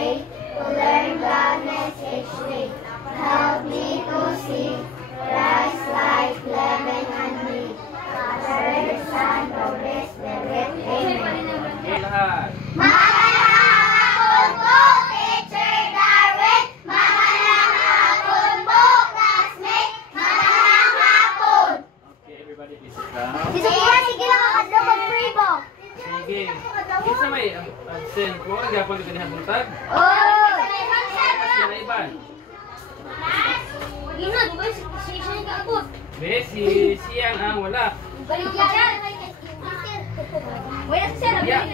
way to learn gladness each week. Help me to see Christ like leaven and meat. Father, Son, Holy Spirit. Amen. Lahat. Magandang hapon po, Teacher Darwin. Magandang hapon po, classmate. Magandang hapon. Okay, everybody please sit down. Sige lang ako kadlo mag-pray po. Sige. Isa may absent ko. Gapon ko ganyan buntag. Oh! Kasi na iba. Ina, di ba siya ka ako? Be, si Siyang ang wala. Balik yan. Wala sir, Yeah.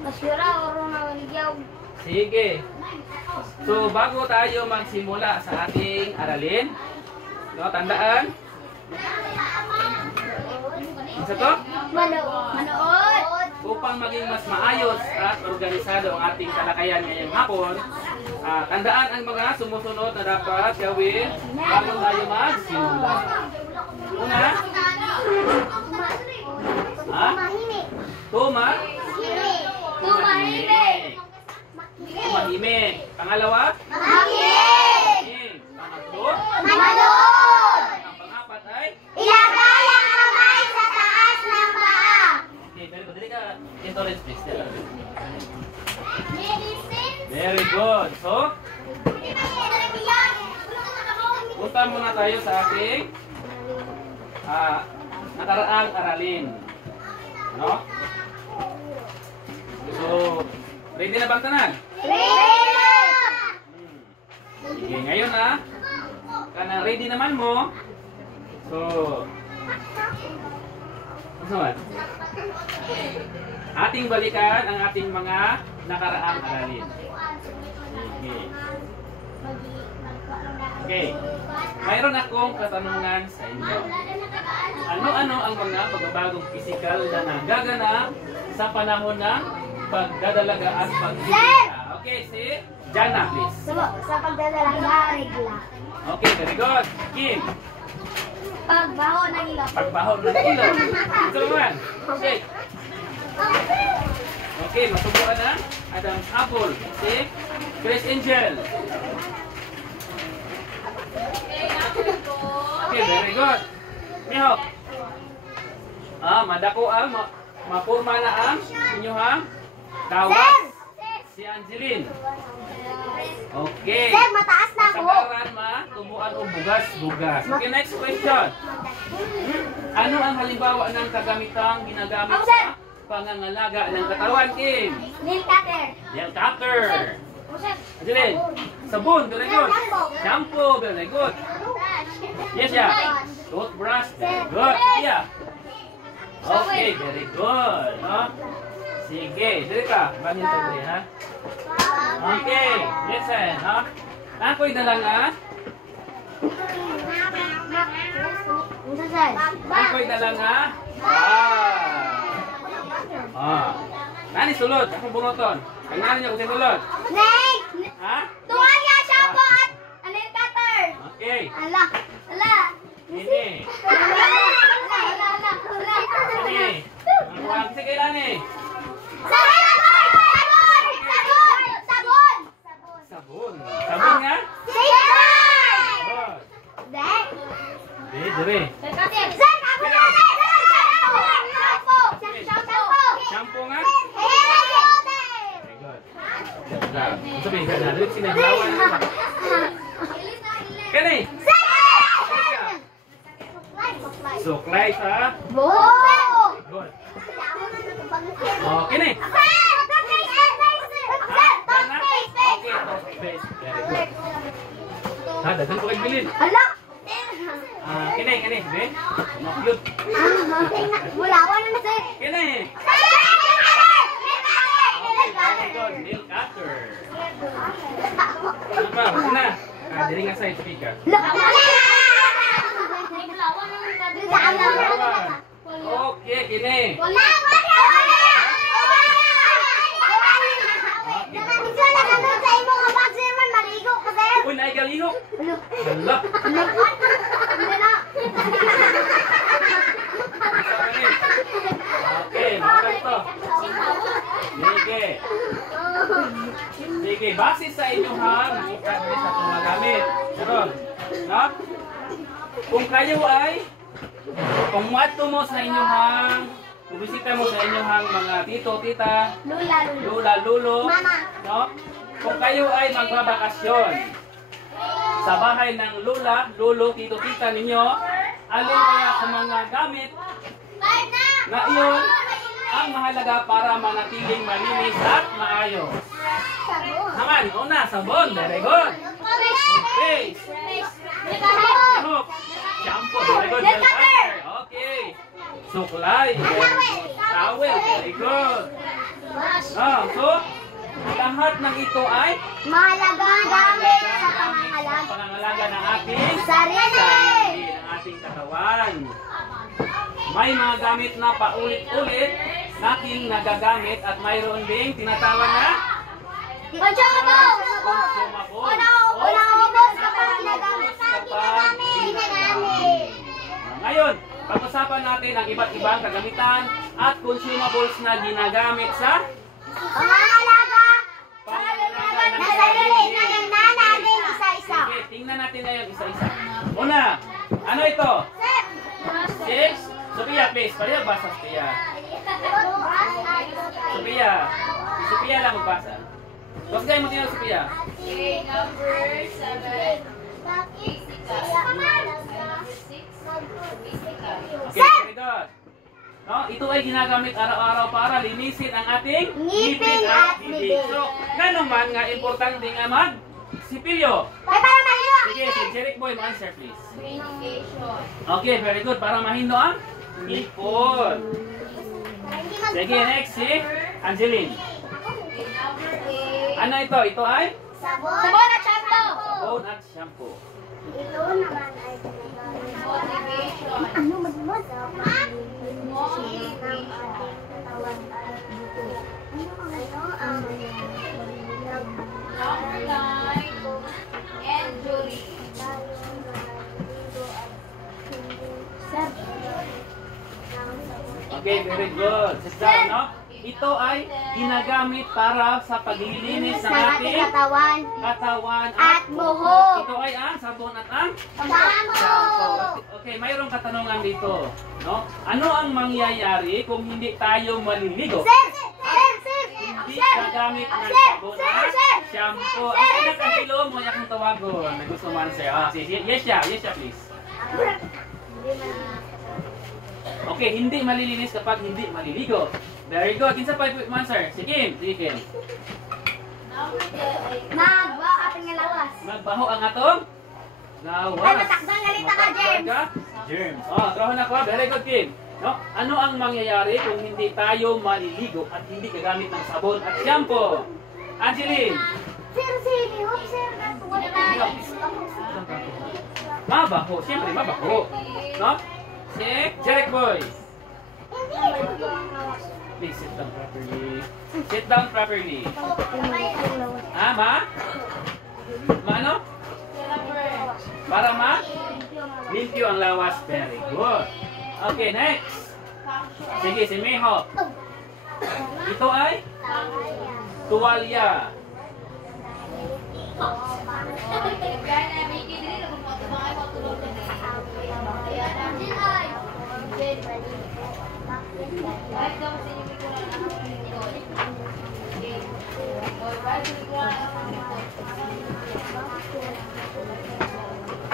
Masyura, oro na waligyaw. Sige. So, bago tayo magsimula sa ating aralin, no, tandaan. Isa to? Manood. Upang maging mas maayos at organisado ang ating talakayan ngayong hapon, tandaan ang mga sumusunod na dapat gawin bago tayo magsimula. Una, tumahimik. Tumahimik. Pangalawa, pangatlo, Manood. ang pangapat ay Ilagay ang kamay sa taas ng paa. okay, very good. Dali ka, endurance please. Medicine. Very good. So, punta muna tayo sa ating nakaraang aralin. No? So, ready na bang tanan? Sige, ngayon kana ready naman mo. So, ano naman? Ating balikan ang ating mga nakaraang aralin. Sige. Okay. Mayroon akong katanungan sa inyo. Ano-ano ang mga pagbabagong pisikal na nagaganap sa panahon ng pagdadalaga at pagdidila? Okay, si Jana, please. Sa pagdadala regla. Okay, very good. Kim, Pagbaho ng ilong. pagbahon ng ilong. Ito naman. Okay. Okay, masubukan na. Adam's apple. Si Grace Angel. Okay, very good. Mihok. Madako ang mapurma na ang inyong tawas. Si Angeline. Okay. Sir, mataas na ako. Kasagaran tubuan o bugas-bugas. Okay, next question. Ano ang halimbawa ng kagamitang ginagamit sa pangangalaga ng katawan, Kim? Nail cutter. Nail cutter. Angeline, sabon, very good. Shampoo, very good. Yes, yeah. Toothbrush, very good. Yeah. Okay, very good. No? Sige, dito ka. Banin ko dito, ha? Okay, listen, ha? Ako'y dalang, Ako'y dalang, Nani sulod? Akong bunoton. Tingnan niyo kung sinulod. Snake! Ha? Tuwa niya shampoo at nail cutter. Okay. Ala. Ini. Ala. Ini. Ang sige lang eh. Sabon! Sabon. Sabon nga? Dire. Shampoo nga? Very good. Sabihin ka na. Dito sinaglawan. Kani? Suklay sa? Good. Oh, kini? Okay, toothpaste. Very good. Dagan ko kay bilin. Kini, be? Maklud. Mulawan na sir. Kini. Very good. Nail cutter. Ano ba? Wala na. Dili nga side speaker. Okay, kini. Uy, naigalihok. Hala. Okay, makarag ito? Sige. Sige, base sa inyong nakita sa itong mga gamit. Karon, no? Kung kayo ay, kung mato mo sa inyong bubisita mo sa inyong mga tito, tita, lula, lulo, no? Kung kayo ay magbabakasyon sa bahay ng lula, lulo, tito, tita ninyo, alin kaya sa mga gamit na iyon ang mahalaga para manatiling malinis at maayos? Naman, una, sabon. Very good. Paste. Shampoo. Very good. Okay. Suklay. Towel. Very good. So, lahat ng ito ay Mahalagang gamit sa pangangalaga ng ating sarili. ng ating katawan. May mga gamit na paulit-ulit nating nagagamit at mayroon ding tinatawag na Consumable. Unaubos kapag ginagamit. Ngayon, pag-usapan natin ang iba't ibang kagamitan at consumables na ginagamit sa Pangangalaga pangangalaga na sarili. Tingnan natin isa-isa. Sige, tingnan natin ngayon isa-isa. Una, ano ito? 6. Sophia, please. Pareho basa, Sophia. Sophia. Sophia lang magbasa. Basta kayo mo tingnan, Sophia. Okay, number 7. Okay, very good. No, ito ay ginagamit araw-araw para linisin ang ating Ngipin at bibig. So, ganun man nga importante nga mag-sipilyo. Ay, para mahilo. Sige, si Jeric Boy, answer please. Medication. Okay, very good. Para mahindo ang ngipon. Sige, next si Angeline. Okay, number 8. Ano ito? Ito ay Sabon at shampoo. sabon at shampoo. Ito naman ay Motivation. ano magmod? Motivation. Number 9. Injury. Okay, very good. Sit down, no? Ito ay ginagamit para sa paglilinis ng ating katawan katawan at buhok. Ito ay ang sabon at ang Shampoo. Okay, mayroong katanungan dito, no? Ano ang mangyayari kung hindi tayo maliligo? Sir! Hindi gagamit ng sabon at shampoo. Ang pinakahilo mo niya kung tawagon. May gusto man sir. Yes siya, please. Okay, hindi malilinis kapag hindi maliligo. Very good. Kinsa pa man sir? Sige, Kim. Number 10. Magwa ating nga lawas. Magbaho ang atong lawas. Ay, matakdang galita ka, James. Germs. Oh, trohon ako. Very good, Kim. No? Ano ang mangyayari kung hindi tayo maliligo at hindi gagamit ng sabon at shampoo? Angeline. Sir, sir. Mabaho. Siyempre, mabaho. No? Si Jeric Boy. Please sit down properly. Sit down properly. Ma? Ano? Para limpyo ang lawas. Very good. Okay, next. Sige, si Miho. Ito ay tuwalya.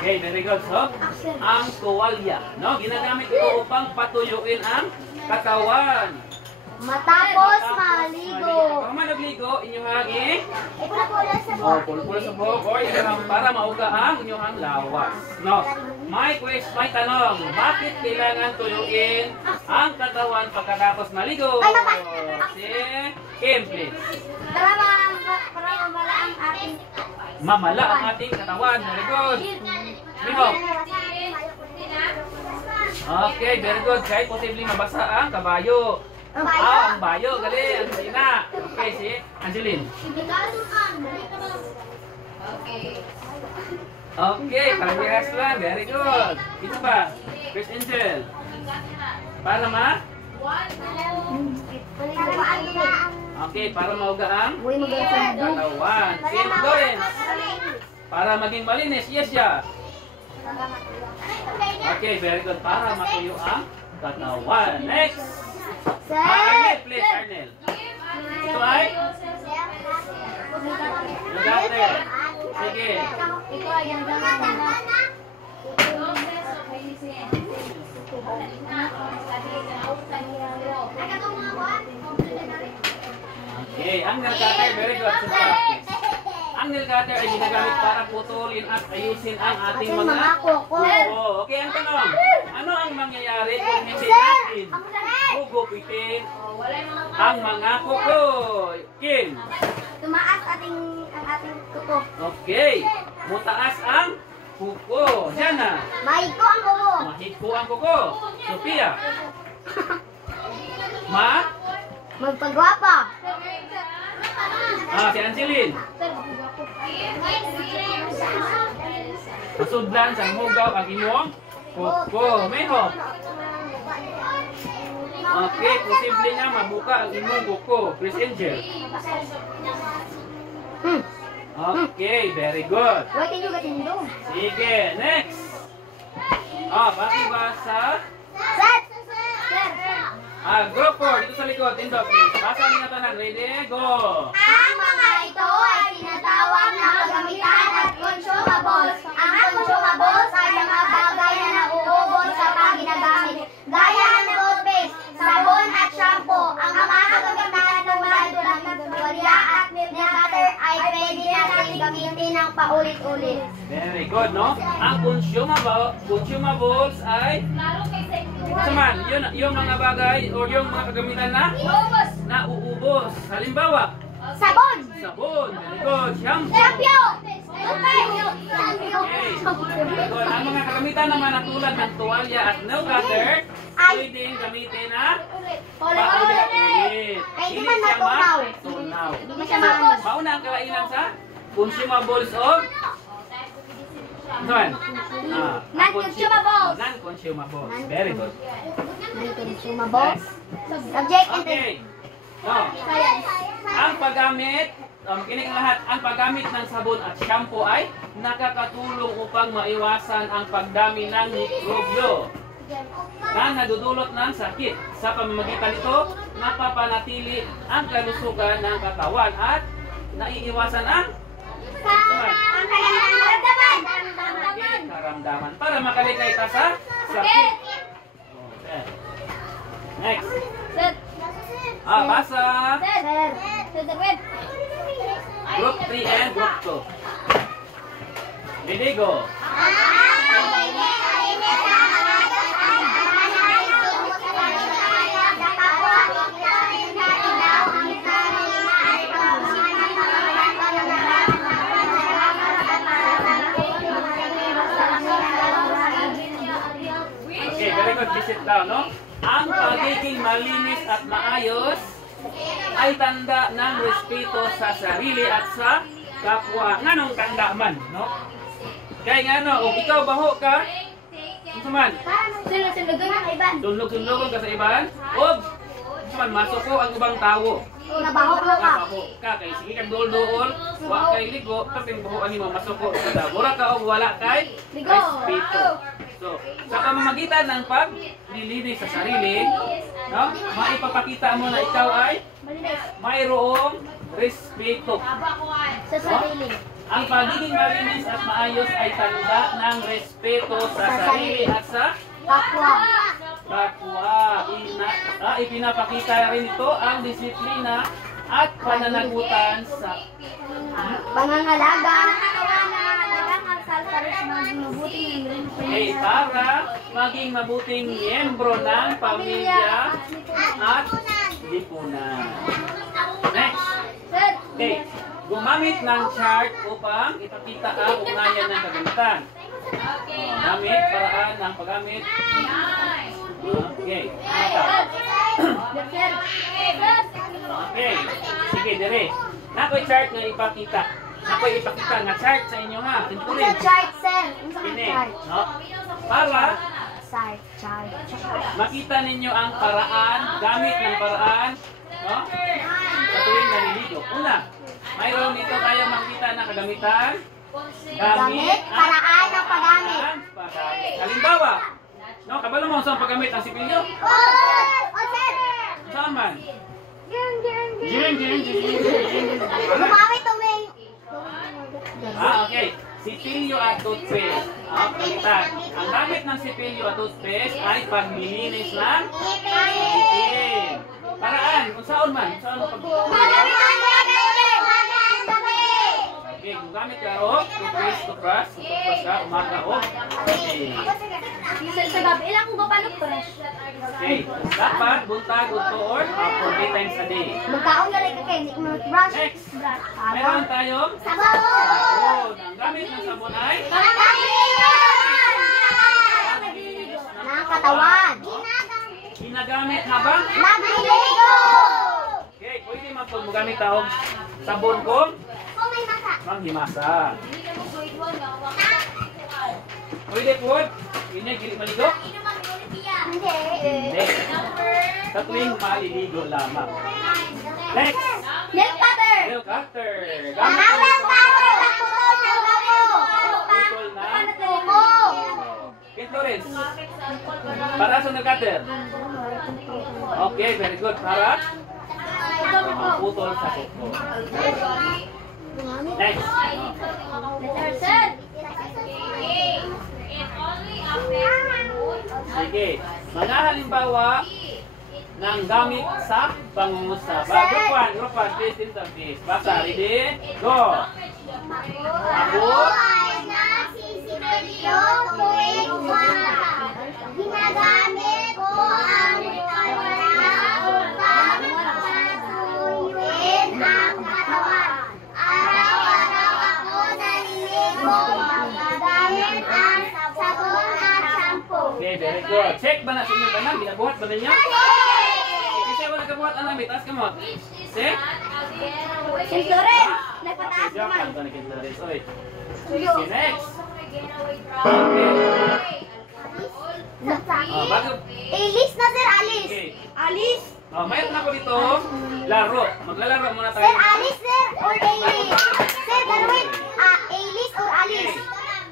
Okay, very good. So, ang tuwalya, no? Ginagamit ito upang patuyuin ang katawan. Matapos maligo. Pag maligo, inyong hagi. Pula-pula sa Oh, pulpul sa buhok or para mauga ang inyong lawas. No. May tanong, bakit kailangan tuyuin ang katawan pagkatapos maligo? Si Kim, please. Para mamala ang ating Mamala ang ating katawan. Very good. Miho. Okay, very good. Kahit posibleng mabasa ang kabayo. Ang bayo. Galing. Ang sina. Okay, si Angeline. Okay. Okay, parehas lang. Very good. Ito ba? Chris Angel. Para ma? 1, 2, Okay, para mauga ang Uy, magaling sa katawan. St. Lawrence. Para maging malinis. Yes, ya. Okay, very good. Para matuyo ang katawan. Next. Arnel, please, Arnel. Ito ay? Nagate. Sige. Ito ay ang Okay, ang nail cutter, very good. Sa practice. Ang nail cutter ay ginagamit para putulin at ayusin ang ating mga kuko. kuko. Okay, ang tanong. Ano ang mangyayari kung hindi natin gugupitin ang mga kuko? Kim. Tumaas ang ating kuko. Okay. Mutaas ang kuko. Jana. Mahiko ang kuko. Mahiko ang kuko. Sophia. Magpagwapa. Si Angeline. Masudlan sa mugaw ang imong kuko. Meho. Okay, posible nga mabuka ang imong kuko. Chris Angel. Okay, very good. Wait, tinyo gatindo. Sige, next. Bakit ba sa Set. group 4 dito sa likod, Tindo, please. Basa niyo tanan. Ready? Go. Ang mga ito ay tinatawag na kagamitan at consumables. Ang consumables ay mga bagay na nauubos sa pag-ginagamit. Gaya ng toothpaste, sabon at shampoo. Ang mga kagamitan tulad ng tuwalya at nail cutter ay pwede natin gamitin ng paulit-ulit. Very good, no? Ang consumables ay saman, yung mga bagay o yung mga kagamitan na nauubos. Halimbawa, Sabon! sabon. Very good. Shampoo. Shampoo! Okay. Very good. Ang mga kagamitan naman na tulad ng tuwalya at nail cutter, pwedeng gamitin na paulit-ulit. Ay, di Hindi man siya matunaw. matunaw. Di man siya matunaw. Mauna ang kailangan sa consumables of Non-consumables. Non-consumables. Very good. Non-consumables. Subject and Okay. No. Ang paggamit, kinig lahat, ang paggamit ng sabon at shampoo ay nakakatulong upang maiwasan ang pagdami ng mikrobyo na nadudulot ng sakit. Sa pamamagitan nito, napapanatili ang kalusugan ng katawan at naiiwasan ang karamdaman para makaligay ka sa sakit. Okay. Next. Basa. Group 3 and Group 2. Ready, go. Okay, very good. Visit down, no? Ang pagiging malinis at maayos ay tanda ng respeto sa sarili at sa kapwa. Nganong tanda man, no? Kaya nga, no, kung ikaw baho ka, ano man? Tunlog-tunlogon ka sa iban, o man, masuko ang ibang tao. Nabaho ka. Nabaho ka, kay sige kang dool-dool, wa kay ligo, tapos yung buho ang imo masuko. Mura ka o wala kay respeto. So, sa pamamagitan ng paglilinis sa sarili, no, maipapakita mo na ikaw ay mayroong respeto. Sa sarili. Ang pagiging malinis at maayos ay tanda ng respeto sa sarili at sa Kapwa. kapwa. Ipinapakita rin ito ang disiplina at pananagutan sa Pangangalaga. okay, para maging mabuting miyembro ng pamilya at lipunan. Next. Okay. Gumamit ng chart upang ipakita ang ugnayan ng kagamitan. Gamit, paraan ng paggamit. Okay. Okay. Sige, dire. Nakoy chart nga ipakita. Nakoy ipakita nga chart sa inyo ha. Tinturin. Chart, sir. Kini, no? Para Chart. makita ninyo ang paraan, gamit ng paraan, no? Sa tuwing kagamitan. Gamit, paraan ng paggamit. Halimbawa, no, kabalo mo saan paggamit ang sipilyo? Saan man? Gumamit tuming. Okay. Sipilyo at toothpaste. Pagkamitan. Ang gamit ng sipilyo at toothpaste ay paglilinis ng ngipin. Paraan, kung saan man? Saan mo okay, kung gamit ka o, toothpaste, toothbrush ka, umaga o. Sa gabi lang kung paano brush. Okay, dapat buntag o tuon for 3 times a day. Magkaon na rin ka kayo, brush. Next, meron tayong Sabon! sabon. Ang gamit ng sabon ay Nakatawan. ginagamit habang Nagliligo! okay, pwede man po magamit tawag sabon kung Kung may masa. manghimasa. Pwede po, hindi gili maligo. Hindi. Hindi. Sa tuwing maliligo lamang. Next, Nail cutter. nail cutter. Nail Gamit cutter. Putol ng gamo. putol na. Tuko. Okay, Florence. Para sa nail cutter. Okay, very good. Para putol sa kuko. Next. Sir. Sige. Mga halimbawa ng gamit sa pangungusap. Group 1, please, please. Basa, ready? Go! Ako ay nasisipilyo tuwing umaga. Ginagamit ko ang upang masuyuin ang katawan. Araw-araw ako naliligo gamit ang sabon at shampoo. okay, very good. Check ba na sa inyo ba na? Ginabuhat ba ninyo? Kasi wala nagkabuhat ang lamit. Taas ka mo. Check? Sinturin! Okay, Nagpataas joke naman. lang ito ni Florence. Okay. Suyo. Okay, next. Okay. Bago. Alis na, sir, alis. Okay. Alis. Mayroon ako dito. Laro. Maglalaro muna tayo. Sir, alis, sir, or alis? Sir, Darwin, alis or alis?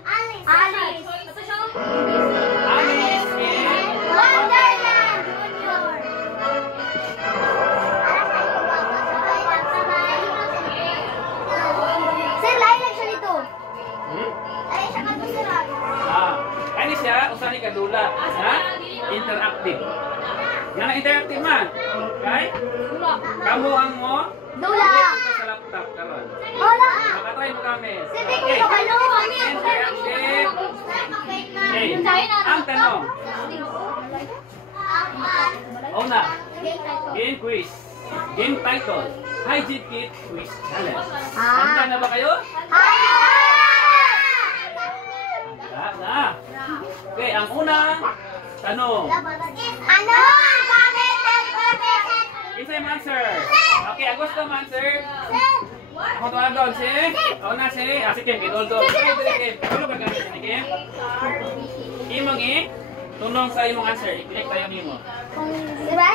Alis. Alis. Alice and Wonderland Junior. Sir, layo lang siya dito. Layo siya ka to, sir. Kani siya, usan ni kadula. Ha? Interactive. Nga na interactive man. Okay? Kamu ang mo. Dula. Sa laptop karon. Hola. Makatry mo kami. Sir, di ko ito kalo. Interactive. Okay. Ang tanong. Una. Game quiz. Game title. Hygiene Kit Quiz Challenge. Handa na ba kayo? Na. Okay, ang unang tanong. Ano ang gamit ng profession? Isa yung answer. Okay, ang gusto mo answer. Ako to doon si. O na si. Si Kim. Kituldo. Kim. Ano ka gamit ni Kim? Imong tunong sa imong answer. I-click tayo nimo. Diba?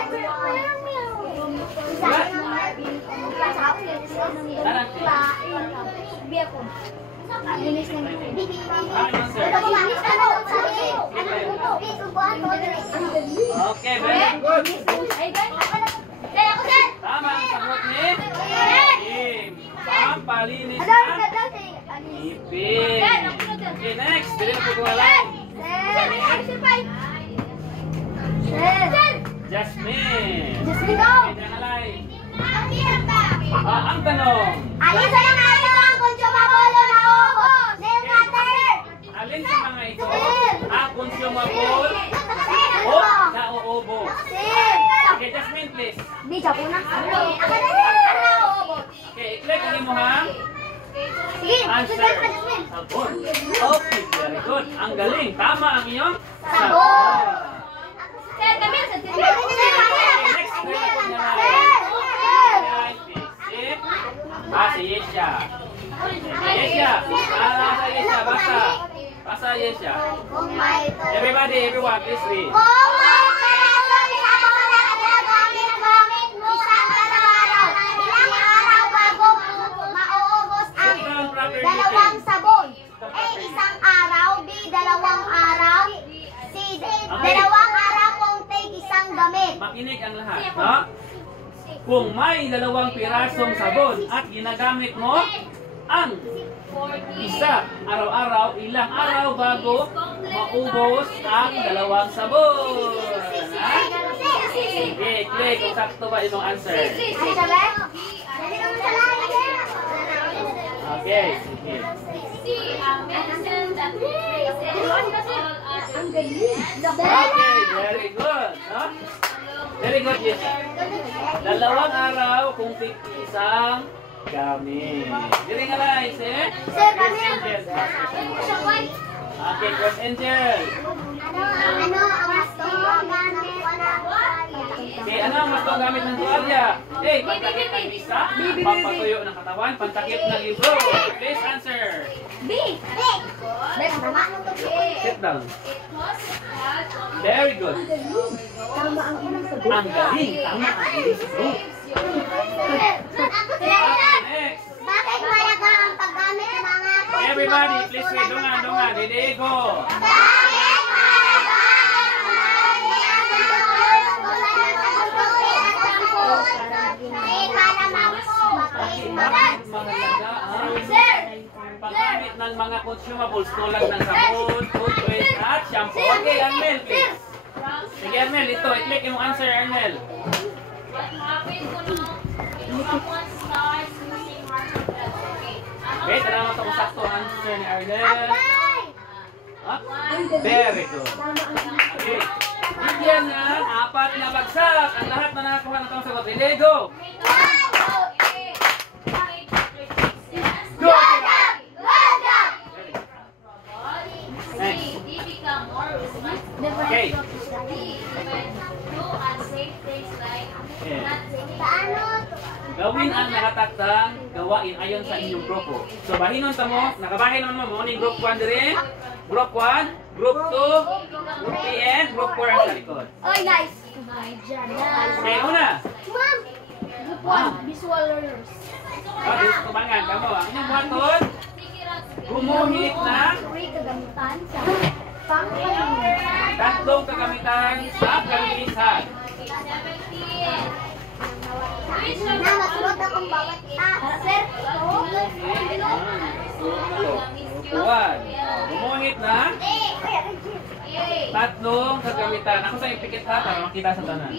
Okay, very good. Tama ang sagot ni Kim. Pampalinis ng ipin. Okay, next. Dili na po kuwalan. Jasmine. Jasmine, go! Okay, alay. Ang tanong. Alin sa mga ito ang consumable na ubos? Nail cutter! Alin sa mga ito ang consumable o nauubos? Sir! Okay, Jasmine, please. Di, siya po na. Ako na, sir! Ang nauubos. Okay, i-click ang imuhang Sige, answer. susunod ka, Jasmine. Sabon. Okay, very good. Ang galing. Tama ang iyong Sabon. Sir, kami sa Okay, next. Si Yesha. Yesha. Sa Yesha. Basta. Basta Yesha. Everybody, everyone, please read. Kung may peso na ginagamit mo sa araw-araw, ilang araw bago mauubos ang Sit down properly. may dalawang pirasong sabon at ginagamit mo ang isa araw-araw, ilang araw bago maubos ang dalawang sabon. Ha? Sige, click kung sakto ba itong answer. Okay, sige. Okay, very good. No? Very good, yes. Dalawang araw kung isang gamit. Dili nga lang, eh? Chris Angel. Okay, Chris Angel. Okay, ano ang mas gamit ng tuwalya? Eh, pantakip ng isa, pampatuyo ng katawan, pantakip ng libro. Please answer. Sit down. Very good. Ang galing. Tama ang isip. Next. Bakit malaga ang paggamit ng mga Everybody, please read. Dungan. Didigo. Bakit malaga paggamit ng mga consumables tulad ng sabon, toothpaste, at shampoo. Okay, Arnel, please. Sige, Arnel, ito. I-click yung answer, Arnel. What happens when someone starts using harmful drugs? Okay. Okay, salamat sa sakto answer ni Arnel. Huh? Very good. Okay. Bigyan na apat na bagsak. Ang lahat na nakakuha ng sagot. Ready, go! Go! Next. They become more responsible. Okay. Even do unsafe things like Yeah. not taking Gawin ang nakatakdang gawain ayon sa inyong grupo. So, bahinon ta mo. Nakabahin naman mo. Morning group 1 dire. Group 1, group 2, group 3, and group 4 ang sa likod. Oy, nice. Okay, una. Ma'am. Group 1, visual learners. Dito kumangan. Kamo. Ang inyong buhaton, gumuhit ng Free kagamitan sa pangkalimutan. tatlong kagamitan sa kalinisan. Na, masunod akong bawat sir. One. Gumuhit ng tatlong kagamitan. Ako sa ipikit ha para makita sa tanan.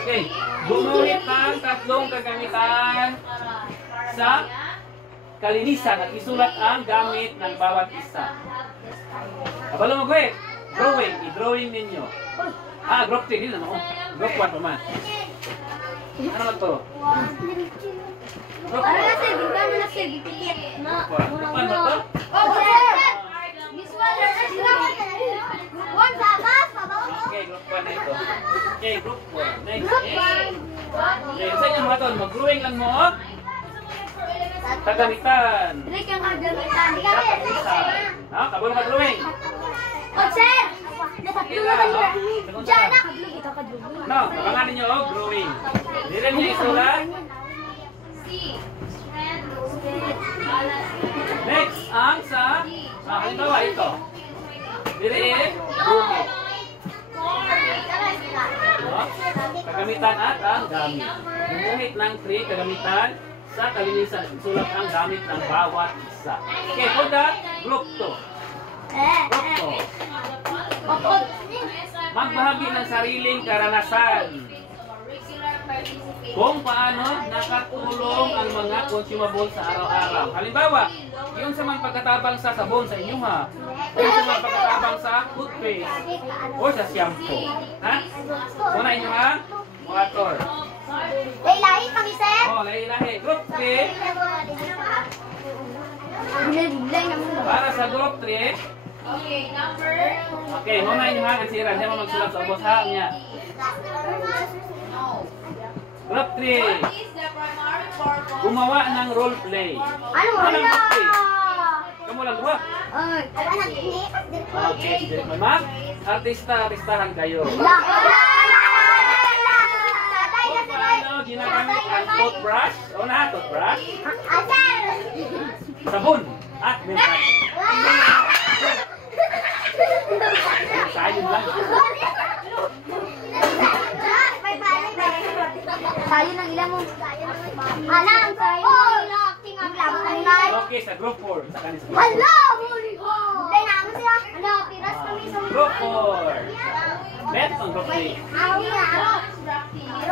Okay. Gumuhit ng tatlong kagamitan sa kalinisan at isulat ang gamit ng bawat isa. Kabalo mo, Gwet. Drawing. I-drawing ninyo. Group 3 din ano? Group 1 naman. Ano ba ito? Group 1. na sir, dipikit. Group 1. Group 1 ba ito? Oh, sir. Visual learners na. One babas, babaw. Okay, group 1 na ito. Okay, group 1. Next. Group Okay, sa inyo mga ito, mag-drawing lang mo. Kagamitan. Drake ang kagamitan. Sa kalinisan. Kabalo mag-drawing. Oh, sir. Nakatulong ka nila. Diyan na. No, kabangan ninyo, drawing. Dire niyo isulat. Next, ang sa halimbawa ito. Dire, gumit. Kagamitan at ang gamit. Gumuhit ng 3 kagamitan sa kalinisan. Isulat ang gamit ng bawat isa. Okay, for that, group 2. Group 2. Magbahagi ng sariling karanasan kung paano nakatulong ang mga consumable sa araw-araw. Halimbawa, yung sa mga pagkatabang sa sabon sa inyo ha, o yung sa mga pagkatabang sa toothpaste o sa shampoo. Ha? Una inyo ha? Motor. Lahi kami, sir. Lahi. Group 3. Para sa group 3, Okay, number. okay, muna inyo ha, ang sira. Hindi mo magsulat sa ubos ha niya. No. Group 3. What is the primary purpose? Gumawa ng role play. Ano Anong wala? group 3? Kamu lang ba? Ay, wala nag-iipas din po. Okay, sige. Mag artistahan kayo. Kung paano ginagamit ang toothbrush? O na, toothbrush? Sabon at mental. Sayang lang. May balik. Sayo ng ilan mo. Alam, sayo ng ilan. Acting ang labot ang live. Okay, sa group 4. Sa kanis. Hala! Muli ko! Hindi naman siya. Hala, piras kami sa Group 4. Next ang group 3.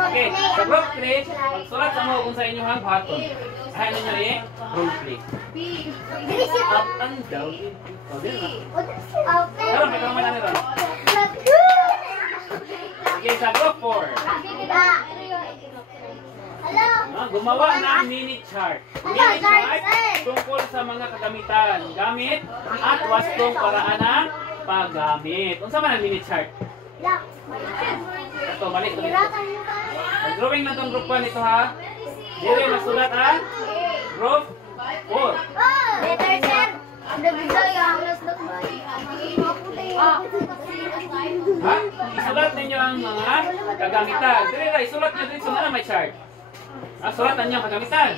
Okay, sa group 3, magsulat sa mo kung sa inyo ang button. Ano nyo eh? Role play. Up and down. O, din na. Pero may kaman na nila. Okay, sa group 4. Gumawa ng mini chart. Mini chart tungkol sa mga kagamitan, gamit at wastong paraan ng paggamit. Unsa man ang mini chart? Ito, balik ito. Mag-drawing lang itong group 1 ito ha. Dire, magsulat ang group 4. Letter sir. Ha? Isulat ninyo ang mga kagamitan. Dire, isulat nyo dito na may chart. Sulatan niyo ang kagamitan.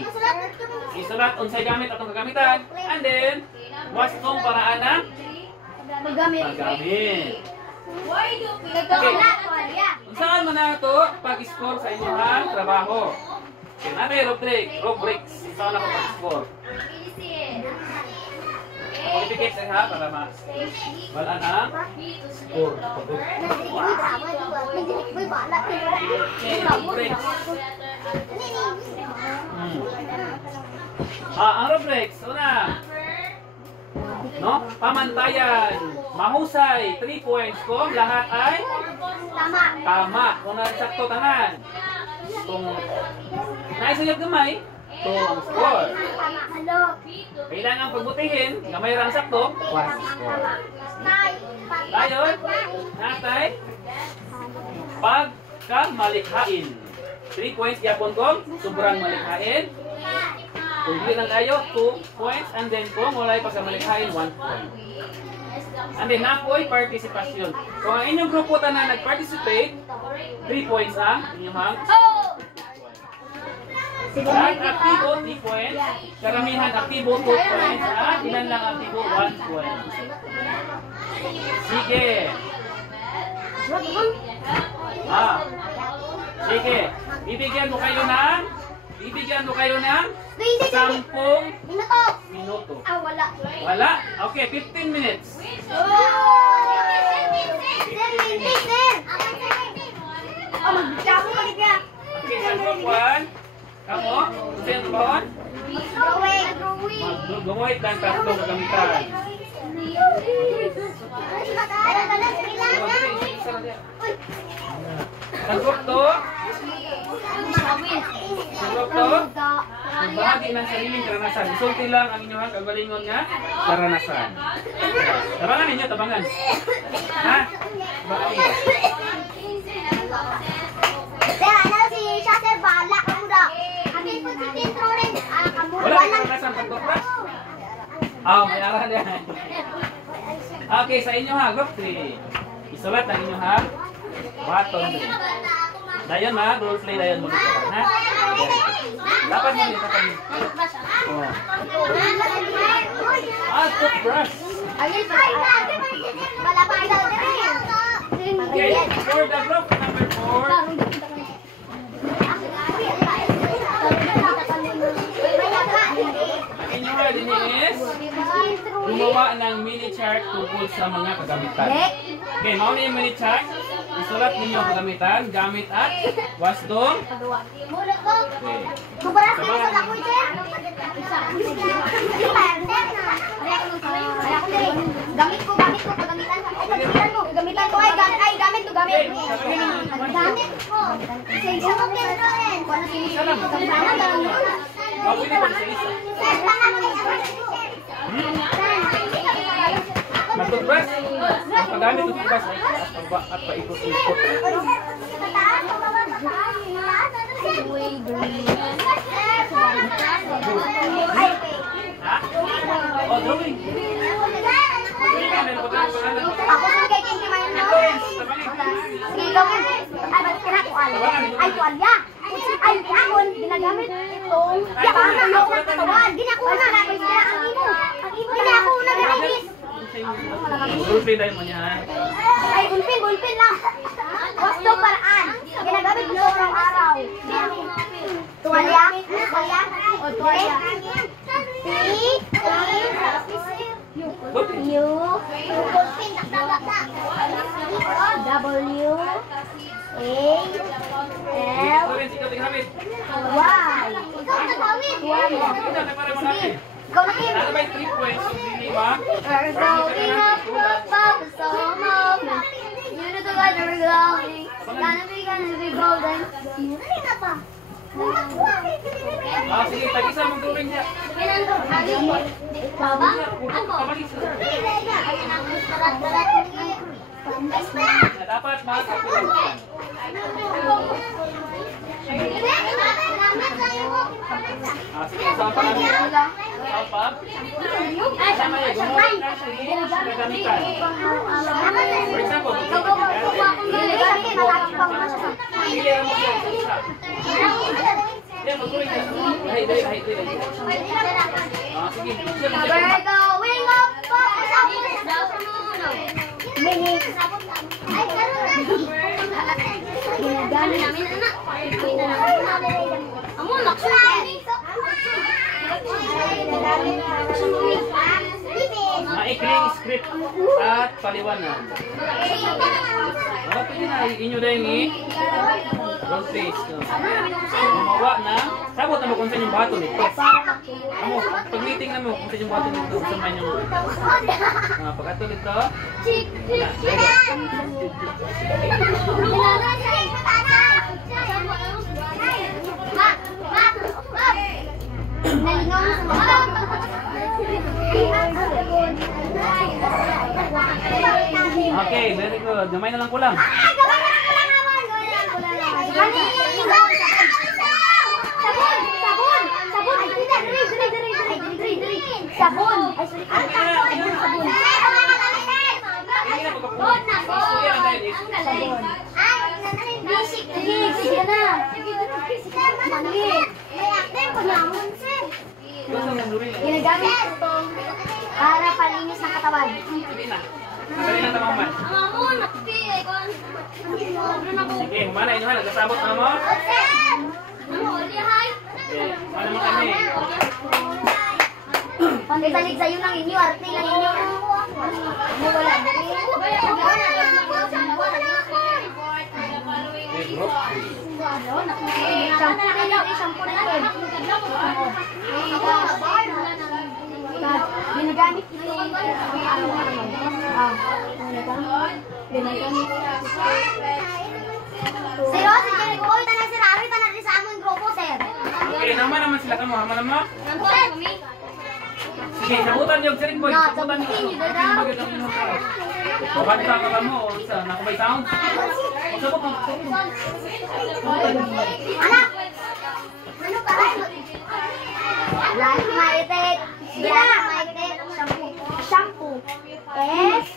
Isulat unsay gamit atong kagamitan. And then, wastong paraan ng paggamit. Okay. Unsaan man na ito pag-score sa inyong trabaho? Ano yung rubrics? Saan ako pag-score? Qualificates ha para mabalaan ang score. Rubrics. Ang rubrics, una. No? Pamantayan. Mahusay. 3 points kung lahat ay tama. Kung nagsakto tanan. Kung naisayag gamay, ito ang score. Kailangan pagbutihin, gamay rang sakto, 1 score. Dayon, natay, pagkamalikhain. 3 points yapon kung sobrang malikhain. Kung hindi lang kayo, 2 points. And then kung walay pagkamalikhain, 1 point. And then napoy participation. Kung ang inyong grupo na nag-participate, 3 points ang inyong At aktibo, 3 points. Karamihan aktibo, 2 points. At ilan lang aktibo, 1 point. Sige. Sige. Bibigyan mo kayo ng 10 minuto. Wala? Okay, 15 minutes. Okay, sa group 1. Kamu? Sino ang bahon? Gumuhit ng tatlong kagamitan. Sa group 2, magbahagi ng sariling karanasan. Isulti lang ang inyong kagalingon nga karanasan. Tabangan ninyo, tabangan. Ha? Tabangan ninyo. Wala ka karanasan pagkopras? May arahan yan. Okay, sa inyo group 3. Isulat ang inyo button 3. Dayon role play dayon mo dito. Ha? Dapat mo dito kami. Toothbrush. Okay, for the group number 4. Linis, gumawa ng mini chart tungkol sa mga kagamitan. Okay, mauna yung mini chart. Isulat ninyo ang kagamitan, gamit at wastong. Okay. Gamit ko kagamitan. Gamitan ko ay gamit ko. Gamit ko. Isa ko pinroin. Pwede pa sa isa. Mag-toothbrush? Ang paggamit ng toothbrush at paikot-ikot. Ha? O, drawing. Ako sa kay Kinky Mayan mo. Sige, gawin. Ay, tuwalya. Ay, akon, ginagamit itong yakong katawan. Ginakuha na. Ang imo. Ginakuha na gamitis. Gulpin tayo mo niya. Ay, gulpin lang. Wasto paraan. Ginagamit mo sa araw. going up above the storm of night. You know the light we're glowing. Gonna be golden. Sige, tag-isa mong drawing niya. Baba? Dapat makakakulang. Sige, sapa namin. Sapa. Sama yun. Gumawa ka sa gagamitan. For example, We're going up maikling script at paliwanag. Okay na, inyo dahil roll face. Gumawa na, sabot na mo kung saan yung bato nito. Amo, pag-meeting na mo kung saan yung bato nito, kung saan yung pagkato nito. Okay, very good. Gamay na lang kulang. Sabon. Ginagamit ito para palinis ng katawan. Sige, humana inyo ha. Nagkasabot na mo. Ano mo kami? Pagkitalig sa'yo ng inyo, arte ng inyo. Ano wala? Shampoo na lang. Ginagamit ito. Ginagamit. Sir, si Jerry ko, tanang si Rari, tanang sa among grupo, sir. Okay, naman sila ka mo. Hama na mo. Sige, nabutan niyo, Sir Boy. Nabutan niyo. Bagay ang inyong ka. Bakanta ka mo. Nakabay sound. Magsabot mo. Anak! Ano ka? Life Maitek. Life Maitek. Shampoo. S.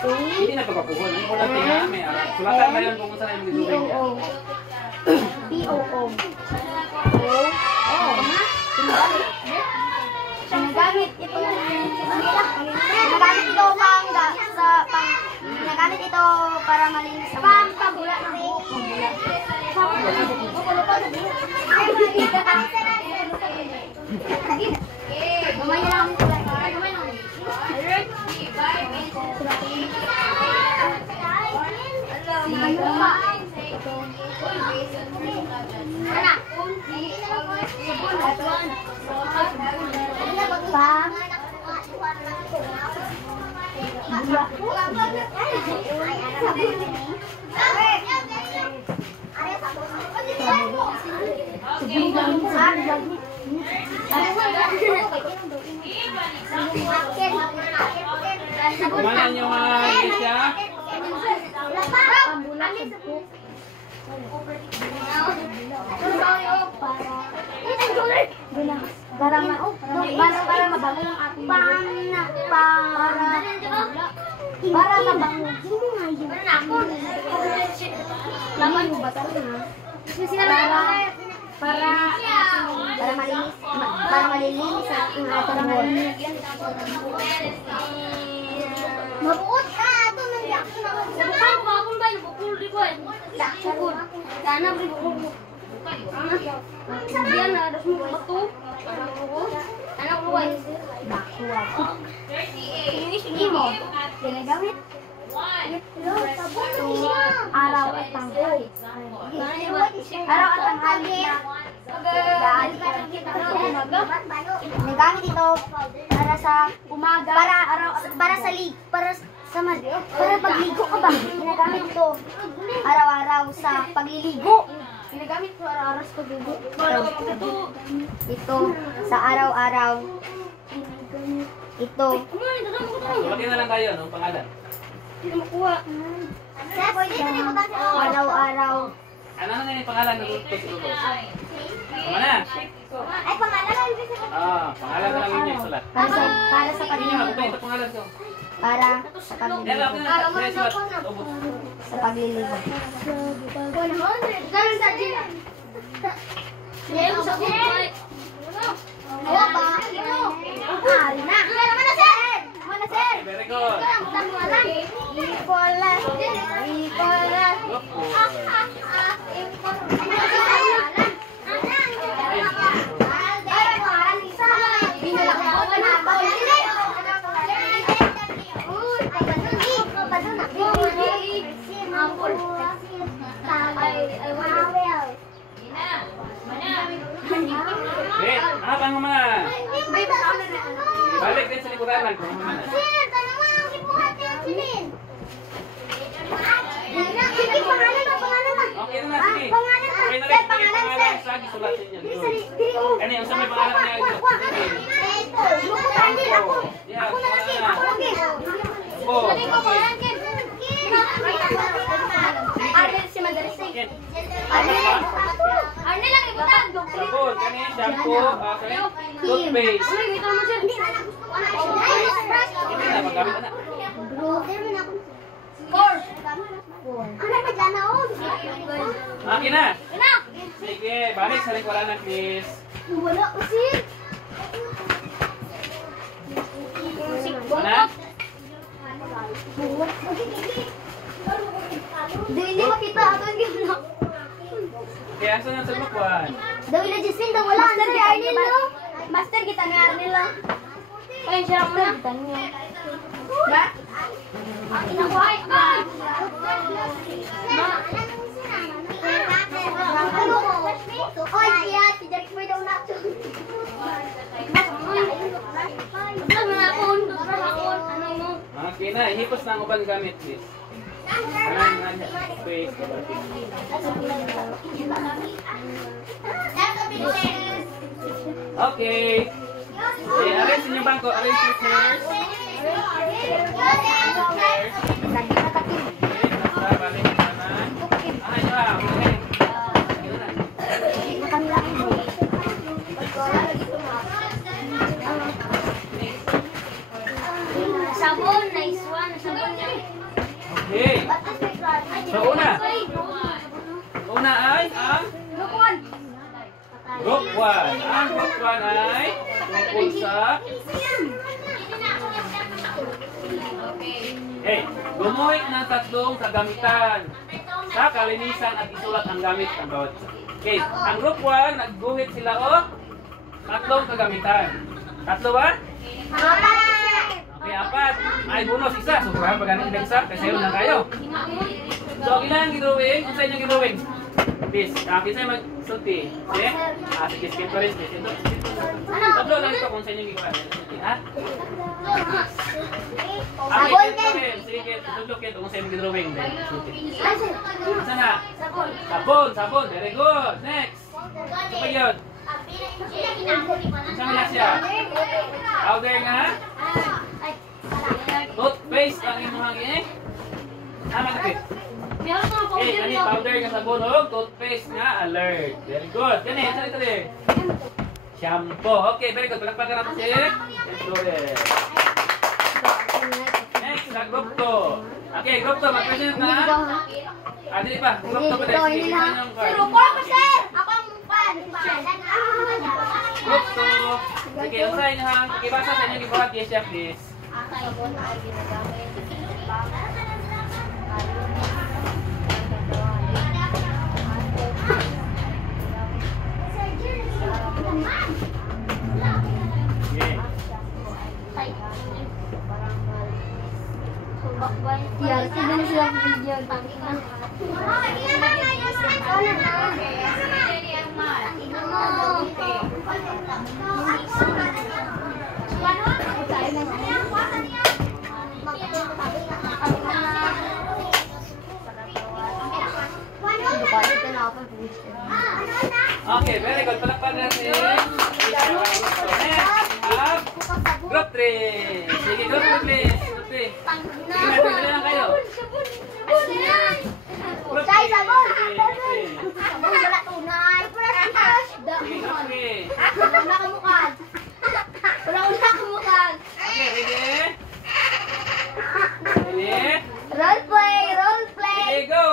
Hindi na pagkapuhon. Hindi mo lang tingnan. May sulatan na yun kung saan yung mag-isubing niya. B-O-O. Ginagamit ito ginagamit ito para malinis ang pambula ng buhok. Gamay lang. Kumana niyo mga Alicia. Para mabango yung ating para mabango. Para malilinis ang ating buhok. Mabuot ka ato nang yak na. Bakong ba yung bukul di ko? Bukul. Sana bukul. Diyan na adas mo bato. Anak ko ay Bakuwa. Ini mo. Ginagamit. Araw at tanghali. Araw at tanghali na Nagamit ito para sa umaga, para pagligo ka ba? Ginagamit ito araw-araw sa pagliligo. Ginagamit ito araw-araw sa pagliligo. Ito sa araw-araw. Ito. Lagyan na lang tayo, no? Pangalan. Araw-araw. Ano na yung pangalan ng toothpaste? Tama na. Ay, pangalan lang. Pangalan na lang yung sulat. Para sa Hindi nyo, pagliligo. ito pangalan ko. Para sa Yan pagliligo. lang, ito na. Sulat. Ubus. Sa pagliligo. 100. Ganun sa gym. Sa gym. Awa ba? Ari na. Mana sir? Mana sir? Very good. Ikola. Wait, apa nga man? Balik din sa likuran lang. Sir, tanong mo ang kipuhat niya silin. Sige, pangalan na. Okay na, sige. Pangalan na. Okay na Sir, rin, pangalan, pangalan sir. sa sulatin niya. Diri, Ano yung sa may pangalan niya? Ako na lang, Kim. Ako lang, Kim. Oh, Sabi ko, pangalan, Kim. Arnel si Madarisig. Arnel lang, ibutang. sabon, kani, shampoo, toothpaste. Ito naman, sir. Hindi na, magamit na. Four. Ano ba dyan na, oh? Okay na. Ina! Sige, balik sa likuran ng please. Wala kasi. Ano? Hindi makita ako yung gano'n. Kaya saan ang salukuan? Daw ila Jessin, daw wala. Master ni Arnel, no? Master kita ni Arnel, no? Kaya siya ako na. Ba? Inabuhay. Oy, siya. Si Derek Boy daw na. Okay na, ihipos na ang uban gamit please. Space. Okay. Okay, arrange yung bangko. Arrange your chairs. Chairs. Okay, nasa balik naman. Ay, ba? Okay. Sabon, nice one. Sabon niya. Okay. So, una ay ang Group 1. Ang Group 1 ay tungkol sa gumuhit ng tatlong kagamitan sa kalinisan at isulat ang gamit ng bawat isa. Okay, ang Group 1, nagguhit sila o tatlong kagamitan. Tatlo ba? Okay, apat. Ay, bonus isa. So, kaya pag ganun isa, kasi yun lang kayo. So, ilan gidrawing? Kung sa inyo gidrawing? Please, kinsa magsulti. Okay? Sige, skip ko rin. Tatlo lang ito kung sa inyo gidrawing. Ha? Sabon din. Sige, tatlo kayo kung sa inyo gidrawing. Isa na? Sabon. Very good. Next. Ito pa yun. Isa na siya. Powder nga. Toothpaste ang inyong hangin. Magkapit. Okay, kani powder nga sabon o toothpaste nga alert. Very good. Kani, tali. Shampoo. Okay, very good. Palakpakan natin si Flores. Next, sa group 2. Okay, group 2. Mag-present na. Dili pa. Group 2 pa rin. Sige, isa yung card. Ako ang fan. Group 2. Sige, usahin nyo ha. Ibasa sa inyo gibuhat. Yes, chef, please. Ya, sige na sila video. Okay, very good. Palakpakan natin. Next, we have group 3. Sige, group 3 please. Group 3. Sige, may lang kayo. Group 3. Sabon wala tunay. Sige, group 3. Wala kamukad. Wala kamukad. Okay, ready? Ready? Role play, role play. Okay, go!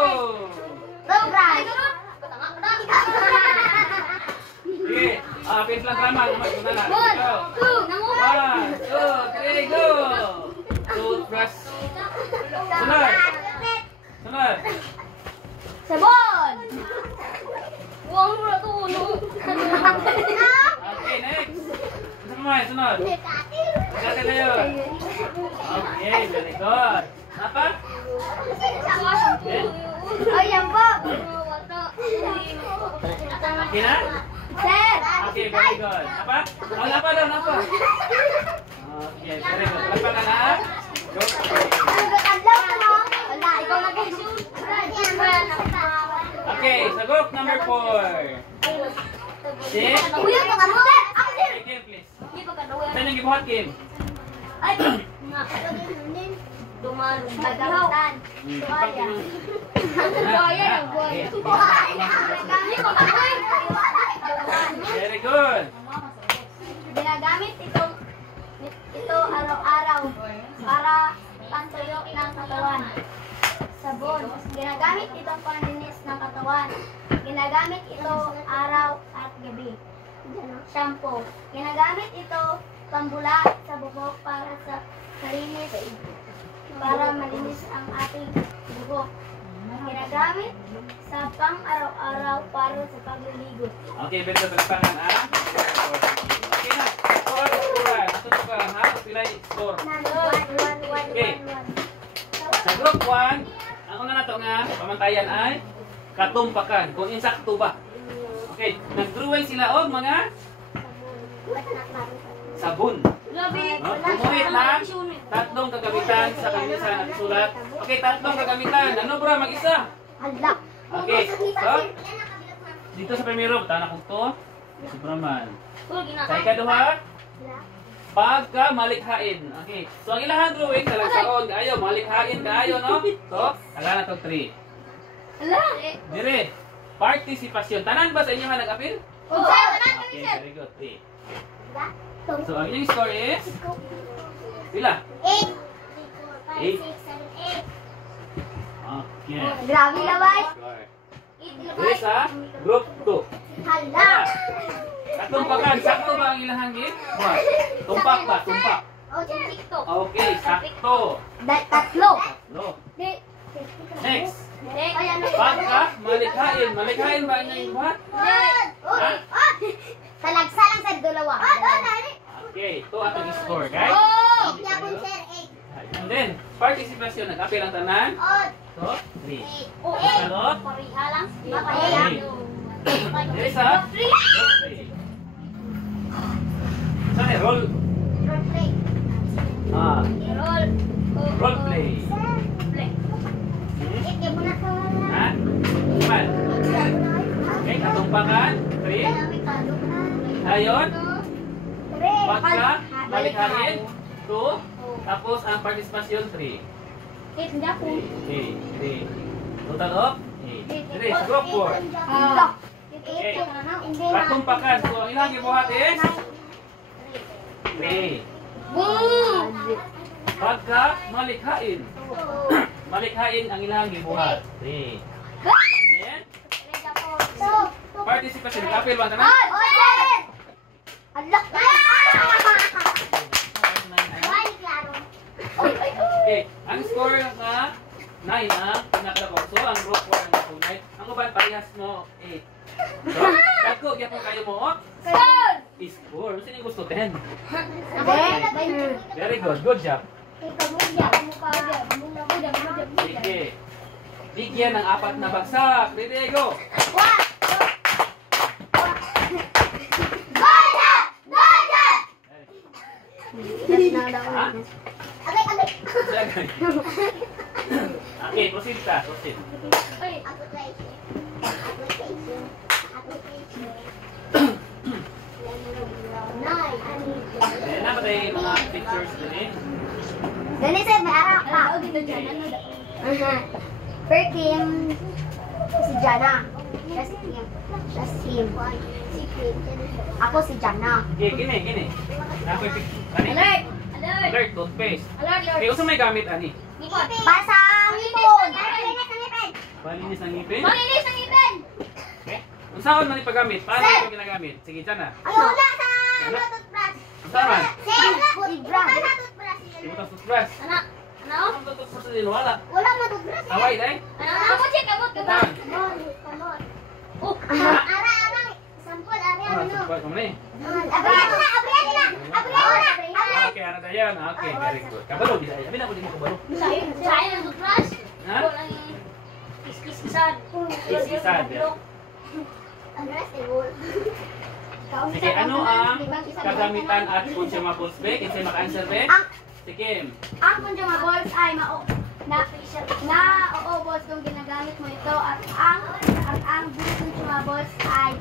Role play. Sige, pins lang drama. Gumaguna na. One, Go! two, 1, 2, 3, go! Toothbrush. Sunod. Sunod. Sabon. Huwag mo na tulog. Okay, next. Ano naman? Sunod. Magkakit na yun. Okay, very good. Apa? Oh, yan po. Okay na? Sir. Okay, very good. Apa? Oh, napa daw, napa. Okay, very good. Napa ka na? Go. Adlaw ka no? Wala, ikaw nag-shoot. Okay, so group number 4. Six. Uy, ito ka mo. Ako, sir. Okay, Kim, please. Saan yung gibuhat, Kim? Ay, nga. Dumalong. Gagamitan. Buhaya. Buhaya. Very good. Ginagamit ito araw-araw para pantuyo ng katawan. Sabon. Ginagamit ito panlinis ng katawan. Ginagamit ito araw at gabi. Shampoo. Ginagamit ito pambula sa buhok para sa malinis, para malinis ang ating buhok. Ginagamit sa pang-araw-araw para sa pagliligo. Okay, very good. Palakpakan, ha? Okay na. Score, score. Ito ka, ha? Pilay, score. Okay. Sa group 1, ang una na ito nga, pamantayan ay katumpakan. Kung insakto ba. Okay, nag-drawing sila o mga sabon. No? Kumuhit lang, tatlong kagamitan sa kamisa na sulat. Okay, tatlong kagamitan. Ano bro, mag-isa? Hala. Okay, so, dito sa primero, bata kong to. Subraman. Sa ikaduha, pagka malikhain. Okay, so ang ilahang drawing, talang saon, kaayo, malikhain kaayo, no? So, ala na to 3. Hala. Dire, partisipasyon. Tanan ba sa inyo nga nag-apil? Okay, very good. 3. So, ang inyong score is? Pila? 8. 8. Okay. Grabe na ba? Dire sa group 2. Hala. Katumpakan, sakto ba ang ilahang git? Tumpak ba? Tumpak. Okay, sakto. Tatlo. No. Next. Pagka malikhain. Malikhain ba ang inyong buhat? Ha? Talagsa lang sa dalawa. Okay, ito atong score, guys. And then, participation, nag-apil ang tanan. So, 3. Ano? Pariha lang. Dire sa? 3. Saan eh? Roll play. Ha? Naman. Okay, katumpakan. 3. Ayon. Pagka malikhain. 2. Tapos ang participation 3. 3. Total of 8. Dire sa group 4. Okay. Katumpakan. So, ang ilang gibuhat is 3. Pagka malikhain. Malikhain ang ilang gibuhat. 3. Then, participation. Kapil ba naman? Okay. Ang score na 9 ang pinakadako. So, ang group 4 ang napunay. Ang uban, parehas mo 8. So, kako, yan po kayo mo. Score. Gusto niyo gusto 10. Very good. Good job. Sige. Bigyan ng 4 na bagsak. Ready, go. Okay, proceed ka. Proceed. first dali. Gani sir, may arak pa. Perkim. Si Jana. Just him. Just him. Ako si Jana. Okay, kini. Nakoy ani. Alert! Alert! Alert, toothpaste. Alert, Okay, alert! usa may gamit ani. Ngipon! Pasang ngipon. Malinis ang ngipin. Palinis ng ngipin. Malinis ang ngipin! Okay. Unsaon man ipagamit? Paano ito ginagamit? Sige, Jana. Wala sa toothbrush. Unsaon man? Sir, wala sa toothbrush. Ibutang toothbrush. Ano? Ano? Ang toothbrush din wala. Wala ma toothbrush. Away dai. Ano? Ako check, abot ka ba? Oh! Ara. Sampol, ari Ah, ano. toothbrush mo ni. Abrihan na. Okay, ano dayon? Okay, very good. Kabalo bisa. Abi na ko di mo kabalo. Sa'yo ng toothbrush? Ha? Walang kiskisan. Kiskisan, yeah. Sige, ano ang kagamitan at consumables be? Kinsay maka-answer be? Sige. Ang consumables ay nauubos kung ginagamit mo ito at ang consumables ay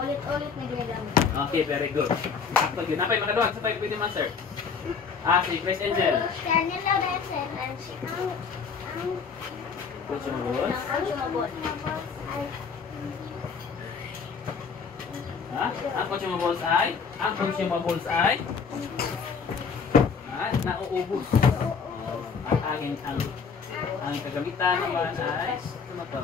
ulit-ulit na ginagamit. Okay, very good. Ako yun. Napay makaduhan sa tayo pwede man, sir. Si Grace Angel. Canela Besen and ang Consumables. Consumable. ay Ha? Ang consumables ay? Ang consumables ay? Nauubos. Ang kagamitan naman ay? Ano to?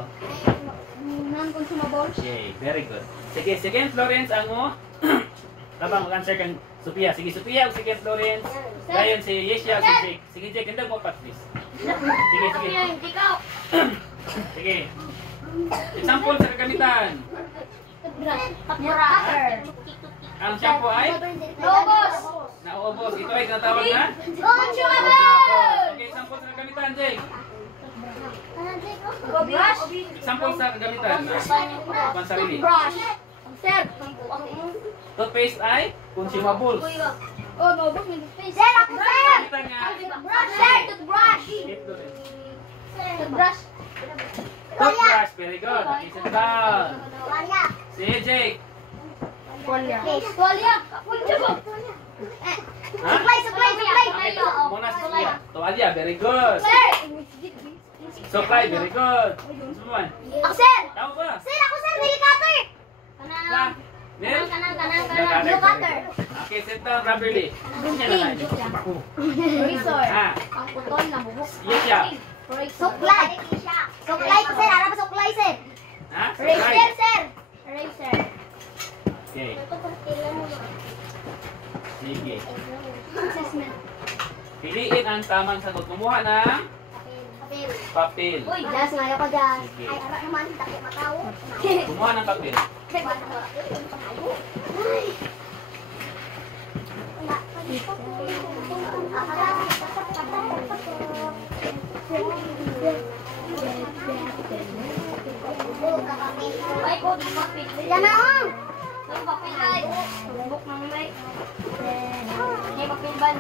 non-consumables. Okay, very good. Sige, second Florence ang mo. Tabang mag-answer kang Sophia. Sige, Sophia o second Florence. Dayon si Yesha o si Jake. Sige, Jake, hindi mo pat, please. Sige. Ikaw! Sige. Example sa kagamitan. Cutter. Ang shampoo ay? Logos. Nauubos. Ito ay tinatawag na? Consumable! Okay, example sa kagamitan, Jake. Brush. Example sa kagamitan. Pansarili. Brush. Sir. Toothpaste ay? Consumables. Oh, naubos ng toothpaste. Sir, ako sir! Kagamitan nga. Brush. Sir, toothbrush. Keep doon. Toothbrush. Toothbrush. Very good. Okay, sit down. Wala. Si Jake. Tuwalya. Tuwalya. Ha? Supply. Muna si Sophia. Tuwalya. Very good. Sir. Supply. Very good. Suman. Ako sir! Tama ba? Sir, ako sir! Nail cutter! Na? Nil? Nail cutter. Okay, sit down properly. Razor. Ha? Ang putol na buhok. Yes, siya. Suklay! Suklay ko sir! Harap suklay sir! Ha? Razor, sir. Razor. Okay. Sige. Piliin ang tamang sagot. Kumuha ng papel. Uy, gas nga ako dyan. Sige. Ay, harap naman. Takip mataw. Kumuha ng papel. Ay, ko, di papel. Yan na oh! Ang papel ay. Buk ng may. May papel ba?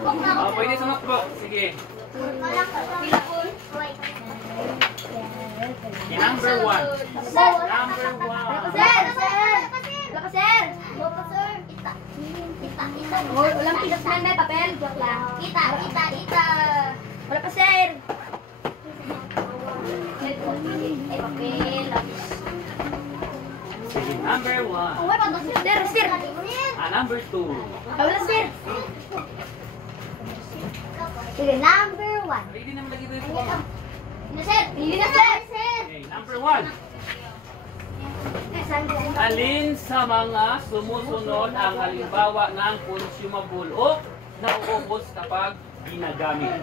Buk na. Pwede sa notebook. Sige. Pilapon. Okay, number 1. Sir. Number 1. Sir. Laka, sir. Walang pilas na may papel. Joke lang. Kita. Wala pa, sir. Ay, papel. Sige, number 1. Wala pa, sir. Number 2. Wala, sir. Sige, number 1. Ready naman lagi dito. Hindi, sir. Hindi na, sir. Okay, number 1. Alin sa mga sumusunod ang halimbawa ng consumable o nauubos kapag ginagamit?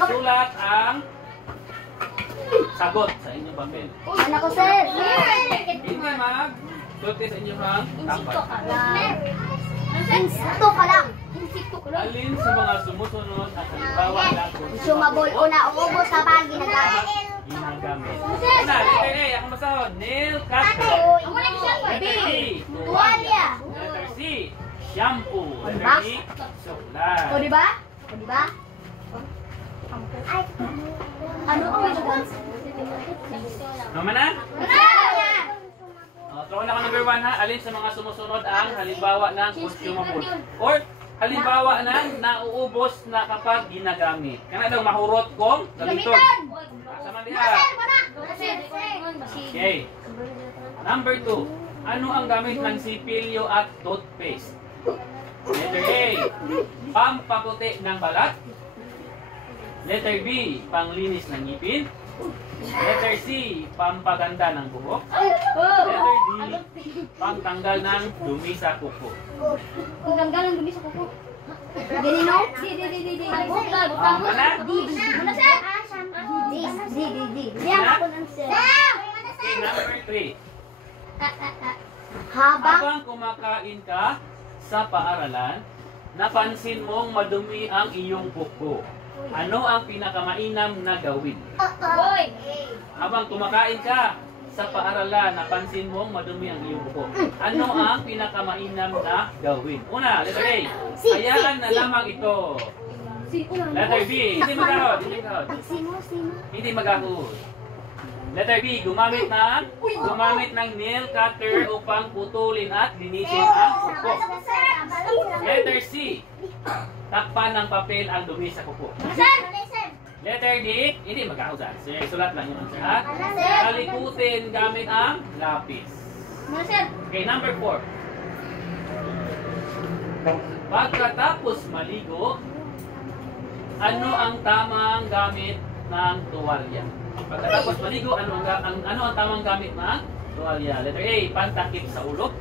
Sulat ang sagot sa inyong papel. Ano ko sir? Hindi mag-sulti sa inyong tapat. Insto ka lang. Alin sa mga sumusunod ang halimbawa ng Consumable o nauubos kapag ginagamit. ginagamit? Una, letter A, akong masahod. Nail cutter. Letter B, Tuwalya. Letter C, shampoo. Letter Diba? D, suklay. O, di ba? O, diba? Ay, Ano ang may Naman na? Throw na ako number 1 ha. Alin sa mga sumusunod ang halimbawa ng consumable? Or halimbawa na nauubos na kapag ginagamit. Kana daw mahurot kong gamiton. Sama diha. Okay. Number 2. Ano ang gamit ng sipilyo at toothpaste? Letter A, pampaputi ng balat. Letter B, panglinis ng ngipin. Letter C, pampaganda ng buhok. Letter D, pangtanggal ng dumi sa kuko. Kung tanggal ng dumi sa kuko. Ganino? Di. Ano na? Ano sir? Di. Diyan ako ng sir. Okay, number 3. Habang kumakain ka sa paaralan, napansin mong madumi ang iyong kuko. Ano ang pinakamainam na gawin? Habang kumakain ka sa paaralan, napansin mong madumi ang iyong kuko. Ano ang pinakamainam na gawin? Una, letter A. Hayaan na lamang ito. Letter B. Hindi magahod. Hindi magahod. Letter B. Gumamit ng nail cutter upang putulin at linisin ang kuko. Letter C. Takpan ng papel ang dumi sa kuko. Letter D. Hindi magahod. Sulat lang yung answer. At kalikutin gamit ang lapis. Okay, number 4. Pagkatapos maligo, ano ang tamang gamit ng tuwalya? Pagkatapos maligo, ano ang tamang gamit ng tuwalya? Letter A, pantakip sa ulo.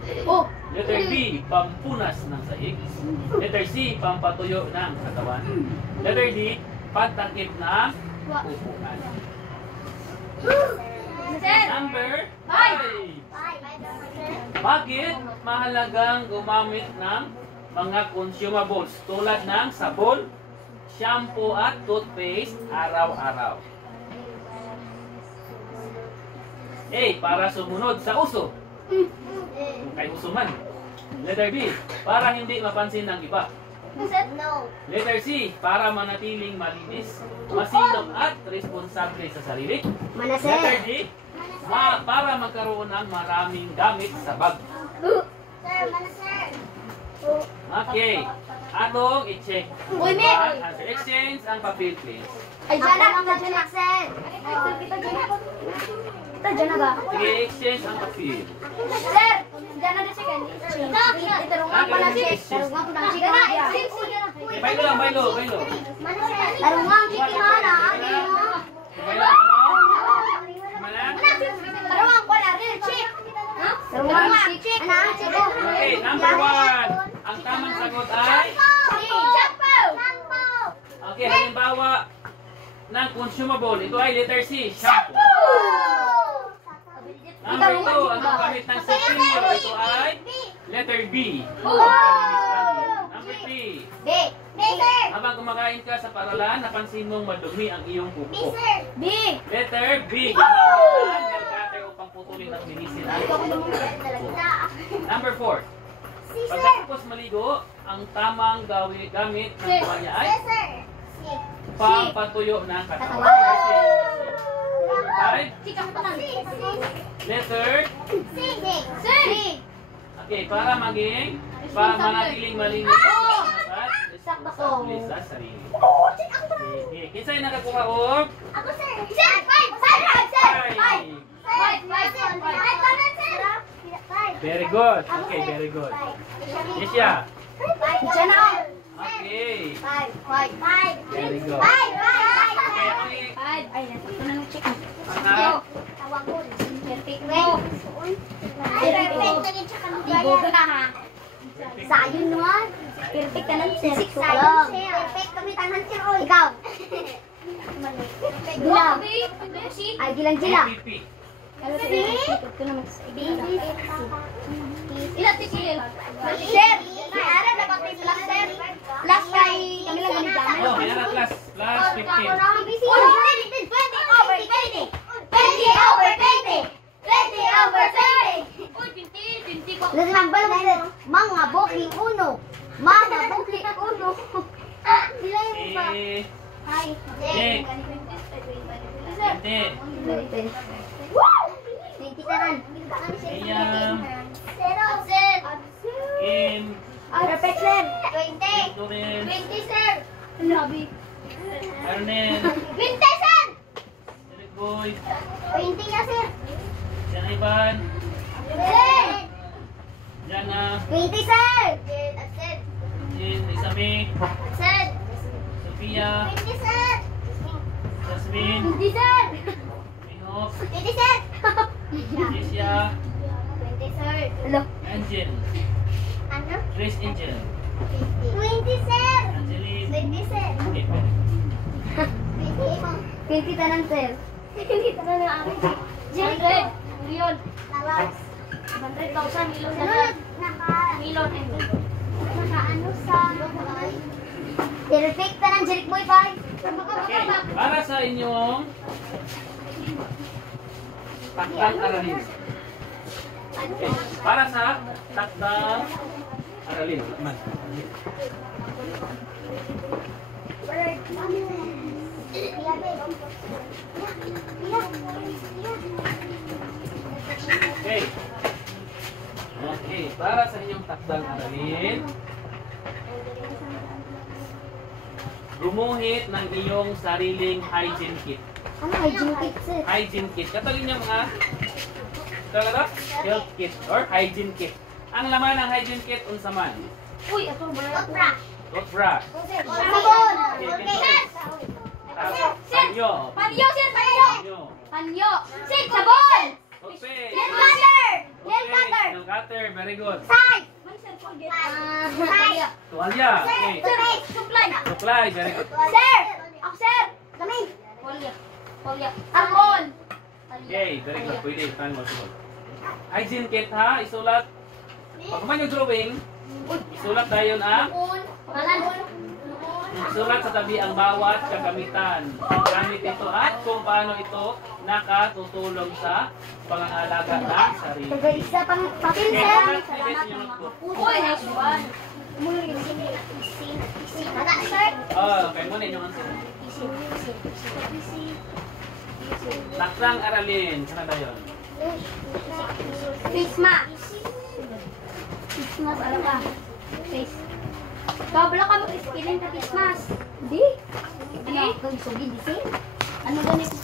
Letter B, pampunas ng sahig. Letter C, pampatuyo ng katawan. Letter D, pantakip ng upuan. Number 5. Bakit mahalagang gumamit ng mga consumables tulad ng sabon, shampoo at toothpaste araw-araw? A. Para sumunod sa uso. Kung kay uso man. Letter B. Para hindi mapansin ng iba. Letter C. Para manatiling malinis, masinop at responsable sa sarili. Letter D. Para magkaroon ng maraming gamit sa bag. Okay. Atong i-check. Answer. Exchange ang papel, please. Ay, dyan na, sir. Dyan na ba? Sige, exchange ang papel. Sir, dyan na na second. Tarungan pa na siya. Tarungan pa na siya. Okay, bailo. Tarungan chicken mana. Bailo, ano? Mana? Tarungan ko na rin, chick. Tarungan chick. Okay, number 1. Ang tamang sagot ay... Okay, halimbawa ng consumable. Ito ay letter C, shampoo. Number 2, ang gamit ng sipilyo. Ito ay letter B. Number 3. Habang kumakain ka sa paaralan, napansin mong madumi ang iyong kuko. Letter B. Gumamit ng nail cutter upang putulin at linisin ang kuko. Number 4. Pagkatapos maligo, ang tamang gamit ng tuwalya ay pampatuyo ng katawan. Number 5. Letter C. Okay, para manatiling malinis at responsable sa sarili. Okay, kinsay nakakuha o? Ako, sir. Very good. Okay, very good. Yesya. Diyan na ako. Okay. Five. Very good. Okay, ako Ay, ito na ng chicken. Anak. Tawag ko. Perfect. Sayon naman. Perfect ka lang, sir. Perfect kami tanan, sir. Ikaw. Gilang. Ay, gilang. APP. Ilan tisil? Sir, may araw dapat may plus, sir. Plus kay kami lang gamit gamit. Oh, kaya na plus 15. 20 over 20. 20 over 20. 20 over 20. Lahat ng balo mo, sir. Mga bukli uno. Mga bukli uno. Ilan yung pa? Hi. Jake. Hindi. 20 ka rin. Iyam. Sir. Kim. Perfect, sir. 20. Dorin. 20, sir. Labi. Arnel. 20, sir. Derek Boy. 20 nga, sir. Jan Ivan. Sir. Jana. 20, sir. Sir. Jin. Isami. Sir. Sophia. 20, sir. Jasmine. 20, sir. Mihok. 20, sir. Jisia. 20, sir. Hello. Angel. Ano? Grace Angel. 20, sir. Angeline. 20, sir. Okay. 20 tanang, sir. 20 tanang ng amin. 100 million. Lawas. 100,000 million na Sunod, naka... million and Naka-ano sa... Perfect tanang, Jeric Boy, bye. Okay. Para sa inyong takdang aralin. Okay. Para sa takdang aralin. Man. Okay. Okay. Para sa inyong takdang aralin, gumuhit ng iyong sariling hygiene kit. Ano, hygiene kit, sir? Hygiene kit. Katulad niya mga health kit or hygiene kit. Ang laman ng hygiene kit unsa man? uy, ito ba? Toothbrush. Toothbrush. Sabon. Okay. Panyo. Panyo, sir, panyo! Panyo. Panyo! Sir, sabon! Okay. Nail cutter. Nail Okay. cutter. Nail cutter. Very good. Side. Panyo. Tuwalya. Okay. Toothpaste. Supply. Supply. Very good. Sir. Ako, sir. Lamig. Polya. Polya. Alcohol. Okay. Very good. Pwede. Tan mo siguro. Hygiene kit ha. Isulat. Pag kumain yung drawing, isulat tayo ang Pangalan. isulat sa tabi ang bawat kagamitan. Gamit ito at kung paano ito nakatutulong sa pangangalaga ng sarili. Isa pang papel, Okay, sir. next is yung notebook. Uy, next one. Mata, sir. Oh, kaya muna yung answer. Takdang aralin. Sana tayo. Face mask. Face mask, ano ka? Face. Babla ka mag-skilling ka Christmas. Di. Ano? Kung sugin, di, sir. Ano ganito?